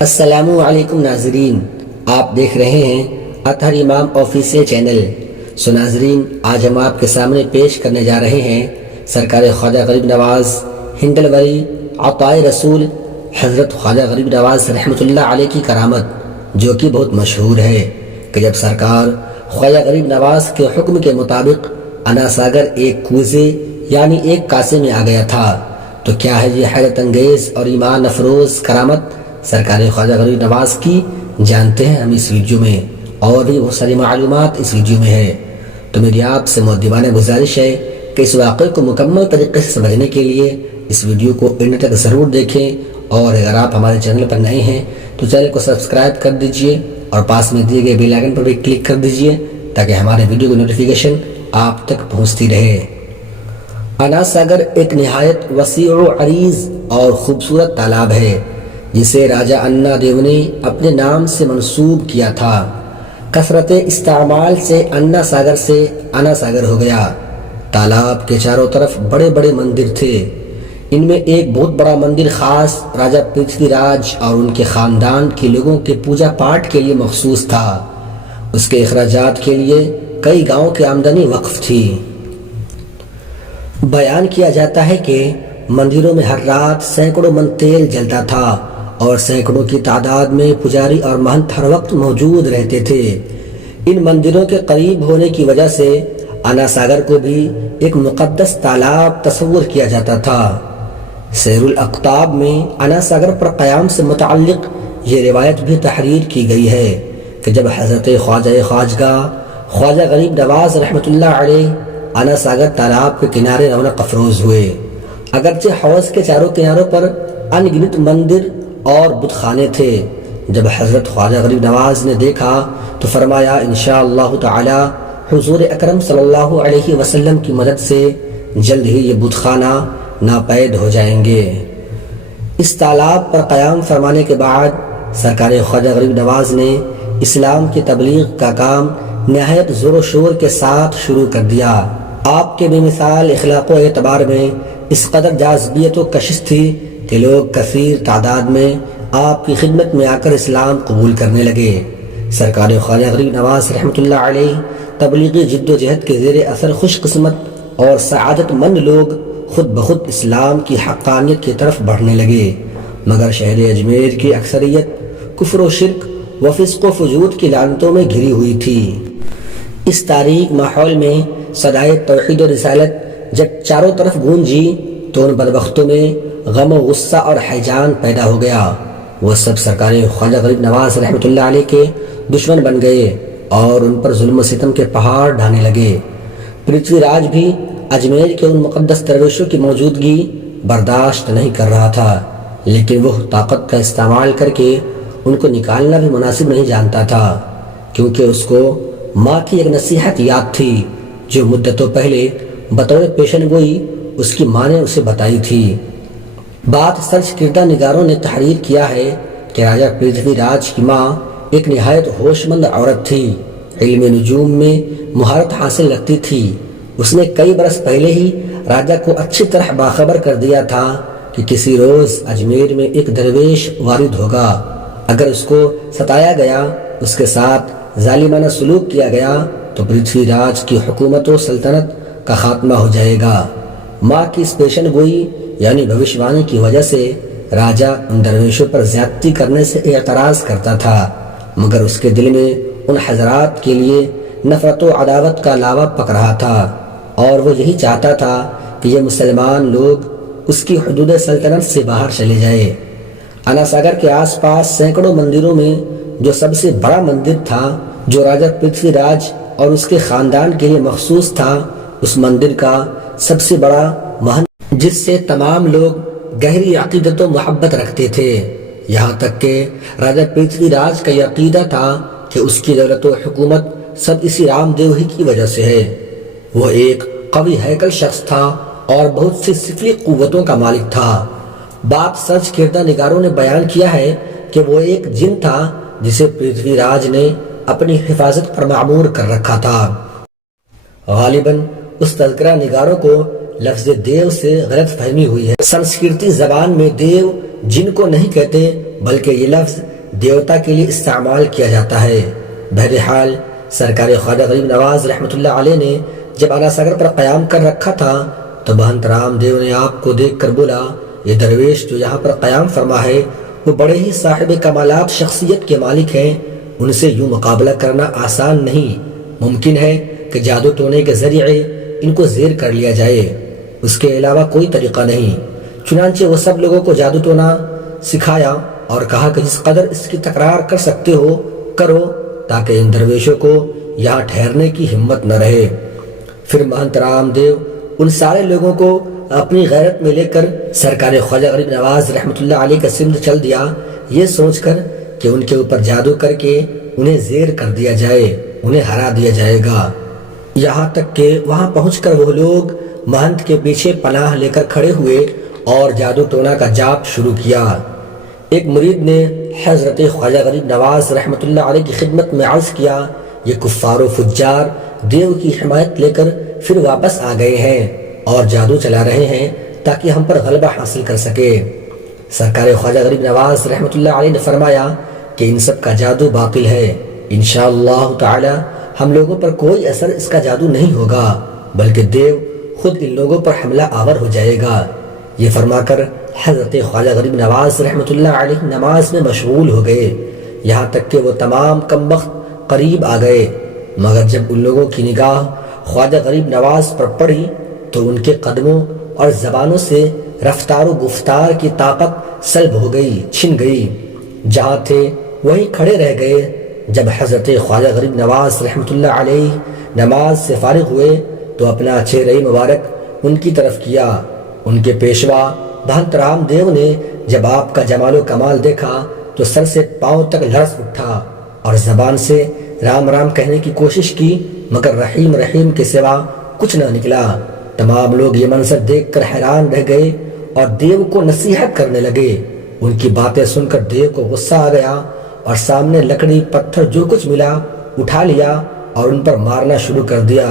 السلام علیکم ناظرین، آپ دیکھ رہے ہیں اطہر امام آفیشیل چینل۔ ناظرین، آج ہم آپ کے سامنے پیش کرنے جا رہے ہیں سرکار خواجہ غریب نواز ہند الولی عطائے رسول حضرت خواجہ غریب نواز رحمۃ اللہ علیہ کی کرامت، جو کہ بہت مشہور ہے کہ جب سرکار خواجہ غریب نواز کے حکم کے مطابق انا ساگر ایک کوزے یعنی ایک کاسے میں آ گیا تھا، تو کیا ہے یہ حیرت انگیز اور ایمان افروز کرامت سرکار خواجہ غریب نواز کی، جانتے ہیں ہم اس ویڈیو میں، اور بھی بہت ساری معلومات اس ویڈیو میں ہے۔ تو میری آپ سے مؤدبانہ گزارش ہے کہ اس واقعے کو مکمل طریقے سے سمجھنے کے لیے اس ویڈیو کو اینڈ تک ضرور دیکھیں، اور اگر آپ ہمارے چینل پر نئے ہیں تو چینل کو سبسکرائب کر دیجئے اور پاس میں دیے گئے بیل آئیکن پر بھی کلک کر دیجئے تاکہ ہمارے ویڈیو کی نوٹیفیکیشن آپ تک پہنچتی رہے۔ انا ساگر ایک نہایت وسیع و عریض اور خوبصورت تالاب ہے جسے راجہ انا دیو نے اپنے نام سے منسوب کیا تھا۔ کثرت استعمال سے انا ساگر سے انا ساگر ہو گیا۔ تالاب کے چاروں طرف بڑے بڑے مندر تھے، ان میں ایک بہت بڑا مندر خاص راجہ پرتھوی راج اور ان کے خاندان کے لوگوں کے پوجا پاٹ کے لیے مخصوص تھا۔ اس کے اخراجات کے لیے کئی گاؤں کی آمدنی وقف تھی۔ بیان کیا جاتا ہے کہ مندروں میں ہر رات سینکڑوں من تیل جلتا تھا اور سینکڑوں کی تعداد میں پجاری اور مہنت ہر وقت موجود رہتے تھے۔ ان مندروں کے قریب ہونے کی وجہ سے انا ساگر کو بھی ایک مقدس تالاب تصور کیا جاتا تھا۔ سیر الاقطاب میں انا ساگر پر قیام سے متعلق یہ روایت بھی تحریر کی گئی ہے کہ جب حضرت خواجہ خواجگاہ خواجہ غریب نواز رحمۃ اللہ علیہ انا ساگر تالاب کے کنارے رونق افروز ہوئے، اگرچہ حوض کے چاروں کناروں پر ان گنت مندر اور بت خانے تھے، جب حضرت خواجہ غریب نواز نے دیکھا تو فرمایا انشاءاللہ تعالی حضور اکرم صلی اللہ علیہ وسلم کی مدد سے جلد ہی یہ بت خانہ ناپید ہو جائیں گے۔ اس تالاب پر قیام فرمانے کے بعد سرکار خواجہ غریب نواز نے اسلام کی تبلیغ کا کام نہایت زور و شور کے ساتھ شروع کر دیا۔ آپ کے بے مثال اخلاق و اعتبار میں اس قدر جاذبیت و کشش تھی کہ لوگ کثیر تعداد میں آپ کی خدمت میں آ کر اسلام قبول کرنے لگے۔ سرکار خواجہ غریب نواز رحمۃ اللہ علیہ تبلیغی جد و جہد کے زیر اثر خوش قسمت اور سعادت مند لوگ خود بخود اسلام کی حقانیت کی طرف بڑھنے لگے، مگر شہر اجمیر کی اکثریت کفر و شرک و فسق و فجور کی لعنتوں میں گھری ہوئی تھی۔ اس تاریک ماحول میں صدائے توحید و رسالت جب چاروں طرف گونجی تو ان بدبختوں میں غم و غصہ اور حیجان پیدا ہو گیا۔ وہ سب سرکار خواجہ غریب نواز رحمۃ اللہ علیہ کے دشمن بن گئے اور ان پر ظلم و ستم کے پہاڑ ڈھانے لگے۔ پرتھوی راج بھی اجمیر کے ان مقدس درویشوں کی موجودگی برداشت نہیں کر رہا تھا، لیکن وہ طاقت کا استعمال کر کے ان کو نکالنا بھی مناسب نہیں جانتا تھا، کیونکہ اس کو ماں کی ایک نصیحت یاد تھی جو مدتوں پہلے بطور پیشن گوئی اس کی ماں نے اسے بتائی تھی۔ بات سرچ کردہ نگاروں نے تحریر کیا ہے کہ راجہ پرتھوی راج کی ماں ایک نہایت ہوش مند عورت تھی، علم نجوم میں مہارت حاصل رکھتی تھی۔ اس نے کئی برس پہلے ہی راجہ کو اچھی طرح باخبر کر دیا تھا کہ کسی روز اجمیر میں ایک درویش وارد ہوگا، اگر اس کو ستایا گیا، اس کے ساتھ ظالمانہ سلوک کیا گیا تو پرتھوی راج کی حکومت و سلطنت کا خاتمہ ہو جائے گا۔ ماں کی اس پیشن گوئی یعنی بھوشوانی کی وجہ سے راجہ ان درویشوں پر زیادتی کرنے سے اعتراض کرتا تھا، مگر اس کے دل میں ان حضرات کے لیے نفرت و عداوت کا لاوا پک رہا تھا، اور وہ یہی چاہتا تھا کہ یہ مسلمان لوگ اس کی حدود سلطنت سے باہر چلے جائے۔ انا ساگر کے آس پاس سینکڑوں مندروں میں جو سب سے بڑا مندر تھا جو راجہ پرتھوی راج اور اس کے خاندان کے لیے مخصوص تھا، اس مندر کا سب سے بڑا مہن جس سے تمام لوگ گہری عقیدت و محبت رکھتے تھے، یہاں تک کہ راجہ پرتھوی راج کا یہ عقیدہ تھا کہ اس کی دولت و حکومت سب اسی رام دیو ہی کی وجہ سے ہے۔ وہ ایک قوی ہیکل شخص تھا اور بہت سی سفلی قوتوں کا مالک تھا۔ بات سرچ کردہ نگاروں نے بیان کیا ہے کہ وہ ایک جن تھا جسے پرتھوی راج نے اپنی حفاظت پر معمور کر رکھا تھا۔ غالباً اس تذکرہ نگاروں کو لفظ دیو سے غلط فہمی ہوئی ہے۔ سنسکرتی زبان میں دیو جن کو نہیں کہتے بلکہ یہ لفظ دیوتا کے لیے استعمال کیا جاتا ہے۔ بہرحال سرکار خواجہ غریب نواز رحمۃ اللہ علیہ نے جب انا ساگر پر قیام کر رکھا تھا تو مہنت رام دیو نے آپ کو دیکھ کر بولا، یہ درویش جو یہاں پر قیام فرما ہے وہ بڑے ہی صاحب کمالات شخصیت کے مالک ہیں، ان سے یوں مقابلہ کرنا آسان نہیں، ممکن ہے کہ جادو ٹونے کے ذریعے ان کو زیر کر لیا جائے، اس کے علاوہ کوئی طریقہ نہیں۔ چنانچہ وہ سب لوگوں کو جادو ٹونا سکھایا اور کہا کہ جس قدر اس کی تکرار کر سکتے ہو کرو، تاکہ ان درویشوں کو یہاں ٹھہرنے کی ہمت نہ رہے۔ پھر مہنت رام دیو ان سارے لوگوں کو اپنی غیرت میں لے کر سرکار خواجہ غریب نواز رحمۃ اللہ علیہ کا سمت چل دیا، یہ سوچ کر کہ ان کے اوپر جادو کر کے انہیں زیر کر دیا جائے، انہیں ہرا دیا جائے گا۔ یہاں تک کہ وہاں پہنچ کر وہ لوگ مہنت کے پیچھے پناہ لے کر کھڑے ہوئے اور جادو ٹونا کا جاپ شروع کیا۔ ایک مرید نے حضرت خواجہ غریب نواز رحمۃ اللہ علیہ کی خدمت میں عرض کیا، یہ کفار و فجار دیو کی حمایت لے کر پھر واپس آ گئے ہیں اور جادو چلا رہے ہیں تاکہ ہم پر غلبہ حاصل کر سکے۔ سرکار خواجہ غریب نواز رحمۃ اللہ علیہ نے فرمایا کہ ان سب کا جادو باطل ہے، انشاءاللہ تعالی ہم لوگوں پر کوئی اثر اس کا جادو نہیں ہوگا، بلکہ دیو خود ان لوگوں پر حملہ آور ہو جائے گا۔ یہ فرما کر حضرت خواجہ غریب نواز رحمۃ اللہ علیہ نماز میں مشغول ہو گئے، یہاں تک کہ وہ تمام کمبخت قریب آ گئے، مگر جب ان لوگوں کی نگاہ خواجہ غریب نواز پر پڑی تو ان کے قدموں اور زبانوں سے رفتار و گفتار کی طاقت سلب ہو گئی، چھن گئی، جہاں تھے وہیں کھڑے رہ گئے۔ جب حضرت خواجہ غریب نواز رحمۃ اللہ علیہ نماز سے فارغ ہوئے تو اپنا چہرہ مبارک ان کی طرف کیا۔ ان کے پیشوا مہنت رام دیو نے جب آپ کا جمال و کمال دیکھا تو سر سے پاؤں تک لرز اٹھا اور زبان سے رام رام کہنے کی کوشش کی، مگر رحیم رحیم کے سوا کچھ نہ نکلا۔ تمام لوگ یہ منظر دیکھ کر حیران رہ گئے اور دیو کو نصیحت کرنے لگے۔ ان کی باتیں سن کر دیو کو غصہ آ گیا اور سامنے لکڑی پتھر جو کچھ ملا اٹھا لیا اور ان پر مارنا شروع کر دیا۔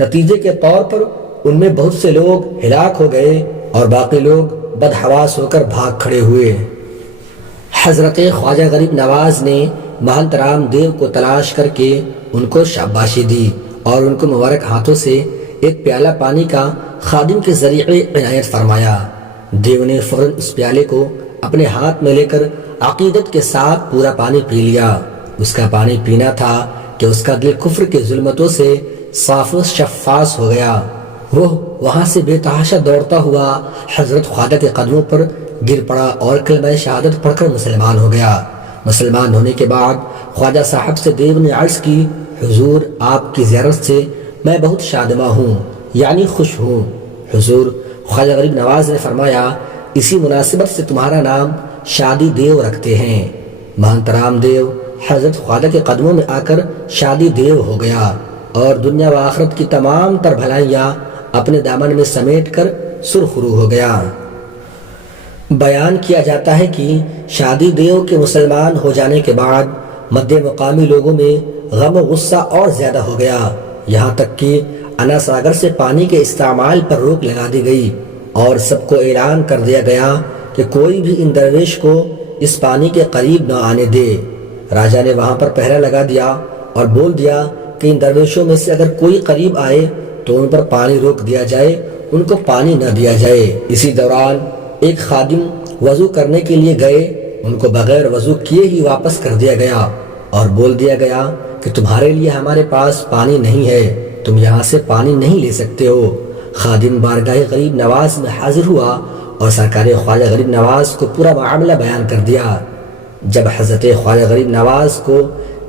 نتیجے کے طور پر ان میں بہت سے لوگ ہلاک ہو گئے اور باقی لوگ بدحواس ہو کر بھاگ کھڑے ہوئے۔ حضرت خواجہ غریب نواز نے مہنت رام دیو کو تلاش کر کے ان کو شاباشی دی اور ان کو مبارک ہاتھوں سے ایک پیالہ پانی کا خادم کے ذریعے عنایت فرمایا۔ دیو نے فوراً اس پیالے کو اپنے ہاتھ میں لے کر عقیدت کے ساتھ پورا پانی پی لیا۔ اس کا پانی پینا تھا کہ اس کا دل کفر کے ظلمتوں سے صاف و شفاف ہو گیا۔ وہ وہاں سے بے تحاشا دوڑتا ہوا حضرت خواجہ کے قدموں پر گر پڑا اور کلمہ شہادت پڑھ کر مسلمان ہو گیا۔ مسلمان ہونے کے بعد خواجہ صاحب سے دیو نے عرض کی، حضور آپ کی زیارت سے میں بہت شادماں ہوں، یعنی خوش ہوں۔ حضور خواجہ غریب نواز نے فرمایا، اسی مناسبت سے تمہارا نام شادی دیو رکھتے ہیں۔ مہنت رام دیو حضرت خواجہ کے قدموں میں آ کر شادی دیو ہو گیا اور دنیا و آخرت کی تمام تر بھلائیاں اپنے دامن میں سمیٹ کر سرخرو ہو گیا۔ بیان کیا جاتا ہے کہ شادی دیو کے مسلمان ہو جانے کے بعد مد مقامی لوگوں میں غم و غصہ اور زیادہ ہو گیا، یہاں تک کہ انا ساگر سے پانی کے استعمال پر روک لگا دی گئی اور سب کو اعلان کر دیا گیا کہ کوئی بھی ان درویش کو اس پانی کے قریب نہ آنے دے۔ راجہ نے وہاں پر پہرا لگا دیا اور بول دیا کہ ان درویشوں میں سے اگر کوئی قریب آئے تو ان پر پانی روک دیا جائے، ان کو پانی نہ دیا جائے۔ اسی دوران ایک خادم وضو کرنے کے لیے گئے، ان کو بغیر وضو کیے ہی واپس کر دیا گیا اور بول دیا گیا کہ تمہارے لیے ہمارے پاس پانی نہیں ہے، تم یہاں سے پانی نہیں لے سکتے ہو۔ خادم بارگاہ غریب نواز میں حاضر ہوا اور سرکار خواجہ غریب نواز کو پورا معاملہ بیان کر دیا۔ جب حضرت خواجہ غریب نواز کو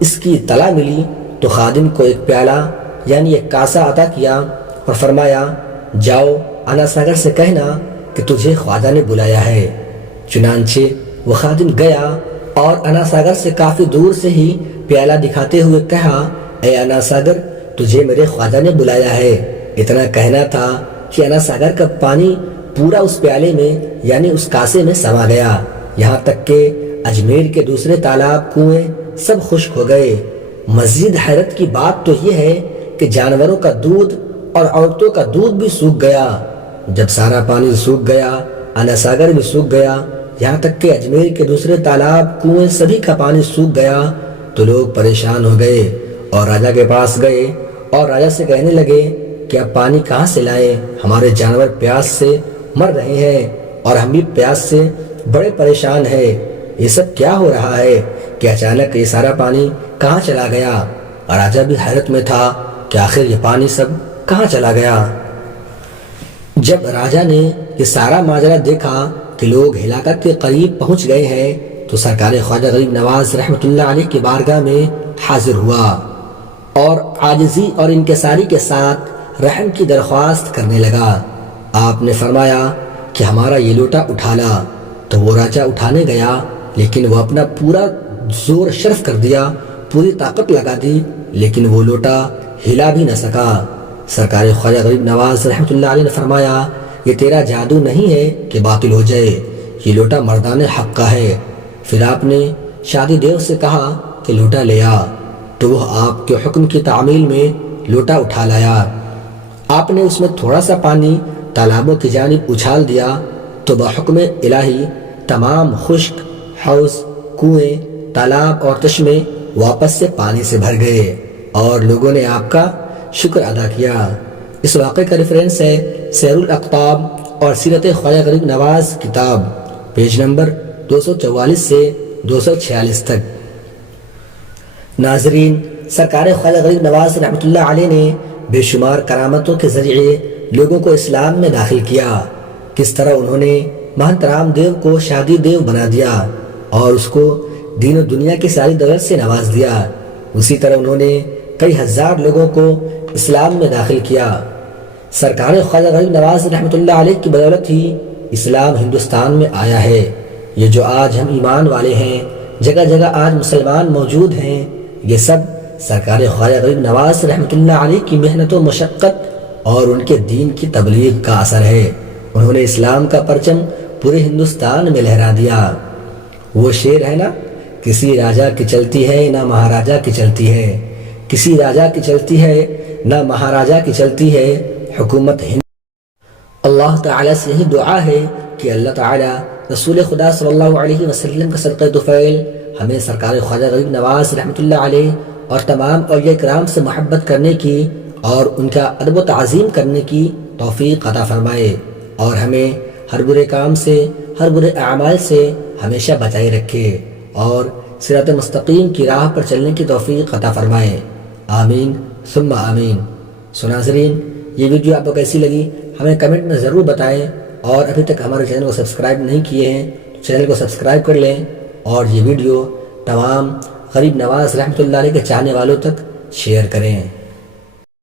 اس کی اطلاع ملی تو خادم کو ایک پیالہ یعنی ایک کاسا عطا کیا اور فرمایا، جاؤ انا ساگر سے کہنا کہ تجھے خواجہ نے بلایا ہے۔ چنانچہ وہ خادم گیا اور انا ساگر سے کافی دور سے ہی پیالہ دکھاتے ہوئے کہا، اے انا ساگر، تجھے میرے خواجہ نے بلایا ہے۔ اتنا کہنا تھا کہ انا ساگر کا پانی پورا اس پیالے میں یعنی اس کاسے میں سما گیا، یہاں تک کہ اجمیر کے دوسرے تالاب کنویں سب خشک ہو گئے۔ مزید حیرت کی بات تو یہ ہے کہ جانوروں کا دودھ اور عورتوں کا دودھ بھی سوکھ گیا۔ جب سارا پانی سوکھ گیا، انا ساگر بھی سوکھ گیا، یہاں تک کہ اجمیر کے دوسرے تالاب، کنویں سبھی کا پانی سوکھ گیا تو لوگ پریشان ہو گئے اور راجا کے پاس گئے اور راجا سے کہنے لگے کہ اب پانی کہاں سے لائیں، ہمارے جانور پیاس سے مر رہے ہیں اور ہم بھی پیاس سے بڑے پریشان ہیں، یہ سب کیا ہو رہا ہے کہ اچانک یہ سارا پانی کہاں چلا گیا؟ اور راجا بھی حیرت میں تھا کہ آخر یہ پانی سب کہاں چلا گیا۔ جب راجا نے یہ سارا ماجرا دیکھا کہ لوگ ہلاکت کے قریب پہنچ گئے ہیں تو سرکار خواجہ غریب نواز رحمۃ اللہ علیہ کی بارگاہ میں حاضر ہوا اور عاجزی اور انکساری کے ساتھ رحم کی درخواست کرنے لگا۔ آپ نے فرمایا کہ ہمارا یہ لوٹا اٹھا لا، تو وہ راجا اٹھانے گیا لیکن وہ اپنا پورا زور صرف کر دیا، پوری طاقت لگا دی، لیکن وہ لوٹا ہلا بھی نہ سکا۔ سرکار خواجہ غریب نواز رحمۃ اللہ علیہ نے فرمایا یہ تیرا جادو نہیں ہے کہ باطل ہو جائے، یہ لوٹا مردان حق کا ہے۔ پھر آپ نے شادی دیو سے کہا کہ لوٹا لے آ، تو وہ آپ کے حکم کی تعمیل میں لوٹا اٹھا لایا۔ آپ نے اس میں تھوڑا سا پانی تالابوں کی جانب اچھال دیا تو بحکم الہی تمام خشک حوض، کنویں، تالاب اور چشمے واپس سے پانی سے بھر گئے اور لوگوں نے آپ کا شکر ادا کیا۔ اس واقعے کا ریفرنس ہے سیر الاقطاب اور سیرت خواجہ غریب نواز کتاب، پیج نمبر 244 سے 246 تک۔ ناظرین، سرکار خواجہ غریب نواز رحمۃ اللہ علیہ نے بے شمار کرامتوں کے ذریعے لوگوں کو اسلام میں داخل کیا۔ کس طرح انہوں نے مہنت رام دیو کو شادی دیو بنا دیا اور اس کو دین و دنیا کی ساری دولت سے نواز دیا، اسی طرح انہوں نے کئی ہزار لوگوں کو اسلام میں داخل کیا۔ سرکار خواجہ غریب نواز رحمۃ اللہ علیہ کی بدولت ہی اسلام ہندوستان میں آیا ہے۔ یہ جو آج ہم ایمان والے ہیں، جگہ جگہ آج مسلمان موجود ہیں، یہ سب سرکار خواجہ غریب نواز رحمۃ اللہ علیہ کی محنت و مشقت اور ان کے دین کی تبلیغ کا اثر ہے۔ انہوں نے اسلام کا پرچم پورے ہندوستان میں لہرا دیا۔ وہ شعر ہے نا، کسی راجا کی چلتی ہے نہ مہاراجا کی چلتی ہے، کسی راجا کی چلتی ہے نہ مہاراجا کی چلتی ہے حکومت ہند۔ اللہ تعالیٰ سے یہی دعا ہے کہ اللہ تعالیٰ رسول خدا صلی اللہ علیہ وسلم کا صدقہ طفیل ہمیں سرکار خواجہ غریب نواز رحمۃ اللہ علیہ اور تمام اولیاء کرام سے محبت کرنے کی اور ان کا ادب و تعظیم کرنے کی توفیق عطا فرمائے، اور ہمیں ہر برے کام سے، ہر برے اعمال سے ہمیشہ بچائے رکھے اور صراط مستقیم کی راہ پر چلنے کی توفیق عطا فرمائے، آمین ثم آمین۔ سو ناظرین، یہ ویڈیو آپ کو کیسی لگی ہمیں کمنٹ میں ضرور بتائیں، اور ابھی تک ہمارے چینل کو سبسکرائب نہیں کیے ہیں تو چینل کو سبسکرائب کر لیں، اور یہ ویڈیو تمام غریب نواز رحمۃ اللہ علیہ کے چاہنے والوں تک شیئر کریں۔